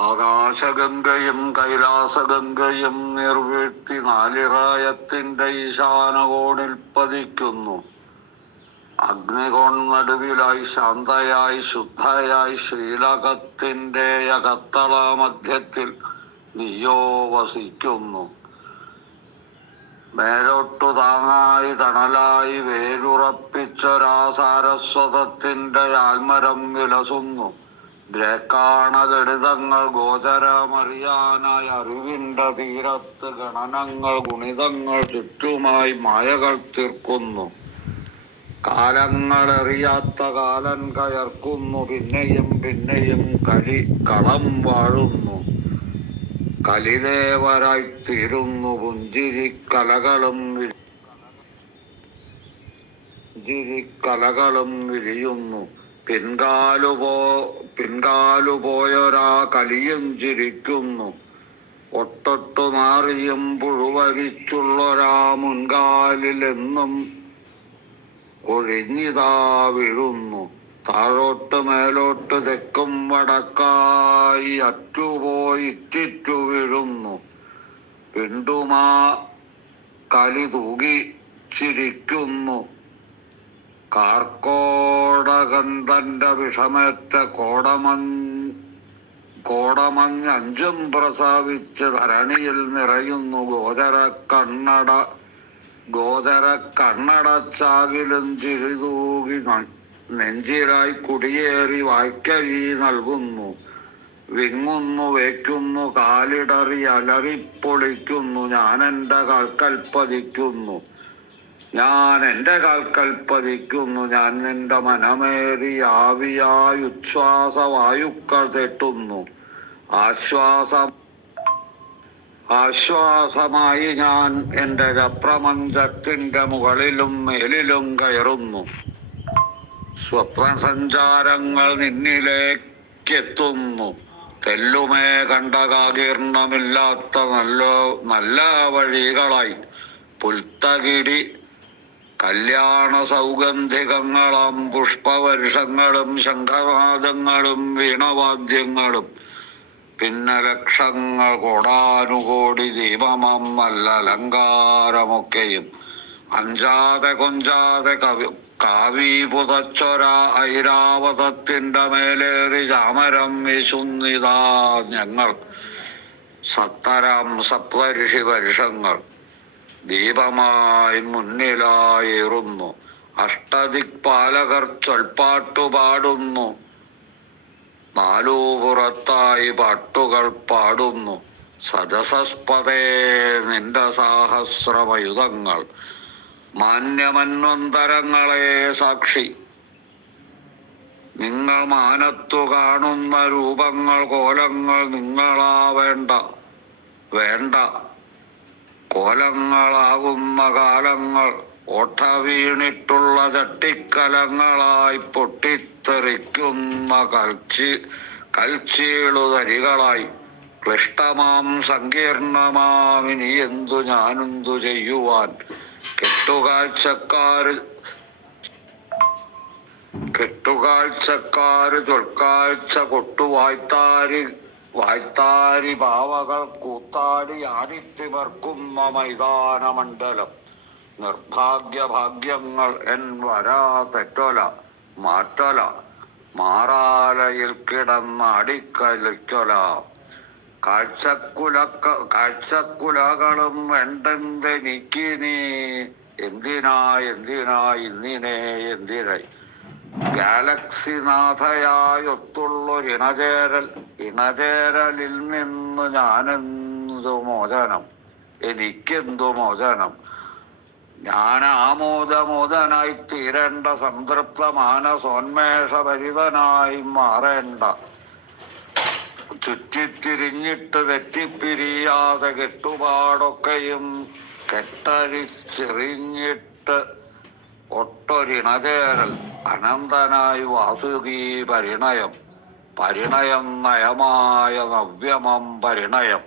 ആകാശഗംഗയും കൈലാസഗംഗയും നിർവീഴ്ത്തി നാലിറായത്തിന്റെ ഈശാനകോണിൽ പതിക്കുന്നു. അഗ്നികോൺനടുവിലായി ശാന്തയായി ശുദ്ധയായി ശ്രീലകത്തിന്റെ അകത്തള മധ്യത്തിൽ നീയോ വസിക്കുന്നു. മേലോട്ടു താങ്ങായി തണലായി വേരുറപ്പിച്ചൊരാ സാരസ്വതത്തിന്റെ ആൽമരം വിലസുന്നു. ഗ്രേക്കാണ ഗണിതങ്ങൾ ഗോചരമറിയാനായി അറിവിന്റെ തീരത്ത് ഗണനങ്ങൾ ഗുണിതങ്ങൾ ചുറ്റുമായി മായകൾ തീർക്കുന്നു. കാലങ്ങളെറിയാത്ത കാലൻ കയർക്കുന്നു. പിന്നെയും പിന്നെയും കളം വാഴുന്നു. കലിദേവരായിത്തീരുന്നു. പുഞ്ചിരിക്കലകളും വിരിയുന്നു. പിൻകാലുപോയൊരാ കലിയും ചിരിക്കുന്നു. ഒട്ടൊട്ടു മാറിയും പുഴുവരിച്ചുള്ളൊരാ മുൻകാലിലെന്നും ഒഴിഞ്ഞിതാ വീഴുന്നു. താഴോട്ട് മേലോട്ട് തെക്കും വടക്കായി അറ്റുപോയിറ്റിറ്റു വീഴുന്നു. വീണ്ടുമാ കലി തൂകി ചിരിക്കുന്നു. കാർക്കോടകന്തന്റെ വിഷമേറ്റ കോടമഞ്ഞഞ്ചും പ്രസവിച്ച് ധരണിയിൽ നിറയുന്നു. ഗോചര കണ്ണടച്ചാകിലും തിരിതൂകി നെഞ്ചിലായി കുടിയേറി വായ്ക്കരി നൽകുന്നു. വിങ്ങുന്നു വേക്കുന്നു കാലിടറി അലറിപ്പൊളിക്കുന്നു. ഞാൻ എൻ്റെ കാൽക്കൽ പതിക്കുന്നു. ഞാൻ നിന്റെ മനമേറി ആവിയായി ഉച്ഛ്വാസവായുക്കൾ തെട്ടുന്നു. ആശ്വാസമായി ഞാൻ എൻ്റെ പ്രപഞ്ചത്തിന്റെ മുകളിലും മേലിലും കയറുന്നു. സ്വപ്നസഞ്ചാരങ്ങൾ നിന്നിലേക്കെത്തുന്നു. തെല്ലുമേ കണ്ടകാകീർണമില്ലാത്ത നല്ല വഴികളായി പുൽത്തകിടി കല്യാണ സൗഗന്ധികങ്ങളും പുഷ്പവർഷങ്ങളും ശംഖനാദങ്ങളും വീണവാദ്യങ്ങളും പിന്നെ ലക്ഷങ്ങൾ കോടാനുകോടി ദീപമം നല്ല അലങ്കാരമൊക്കെയും അഞ്ചാതെ കൊഞ്ചാതെ കാവി പുതച്ചൊര ഐരാവതത്തിന്റെ മേലേറി ചാമരം വീശുന്നിതാ ഞങ്ങൾ. സപ്തഋഷി വർഷങ്ങൾ ദീപമായി മുന്നിലായേറുന്നു. അഷ്ടദിക്പാലകർ ചൊൽപ്പാട്ടു പാടുന്നു. നാലൂപുറത്തായി പാട്ടുകൾ പാടുന്നു. സദസസ്പതേ നിന്റെ സാഹസ്രമയുധങ്ങൾ മാന്യമന്വന്തരങ്ങളെ സാക്ഷി. നിങ്ങൾ മാനത്തു കാണുന്ന രൂപങ്ങൾ കോലങ്ങൾ വേണ്ട കോലങ്ങളാകുന്ന കാലങ്ങൾ ഓട്ട വീണിട്ടുള്ള ചട്ടിക്കലങ്ങളായി പൊട്ടിത്തെറിക്കുന്ന കൽച്ചീളുതരികളായി ക്ലിഷ്ടമാം സങ്കീർണമാം ഇനി ഞാനെന്തു ചെയ്യുവാൻ. കെട്ടുകാഴ്ചക്കാര് ചൊൽക്കാഴ്ച വായ്ത്താരി ഭാവകൾ കൂത്താടി ആടിത്തിമർക്കുന്ന മൈതാനമണ്ഡലം. നിർഭാഗ്യഭാഗ്യങ്ങൾ വരാ തെറ്റൊല മാറ്റൊല മാറാലയിൽ കിടന്നടിക്കലിക്കൊല. കാഴ്ചക്കുലകളും വേണ്ടെന്തെനിക്ക് നീ എന്തിനായി ഗാലക്സിനാഥയായൊത്തുള്ളൊരിണചേരലിൽ നിന്ന് എനിക്കെന്തു മോചനം. ഞാൻ ആമോദമോദനായി തീരേണ്ട സംതൃപ്ത മാനസോന്മേഷഭരിതനായി മാറേണ്ട. ചുറ്റിത്തിരിഞ്ഞിട്ട് തെറ്റിപ്പിരിയാതെ കെട്ടുപാടൊക്കെയും കെട്ടരിച്ചെറിഞ്ഞിട്ട് ഒട്ടൊരിണചേരൽ അനന്തനായി വാസുകീ പരിണയം നയമായ നവ്യമം പരിണയം.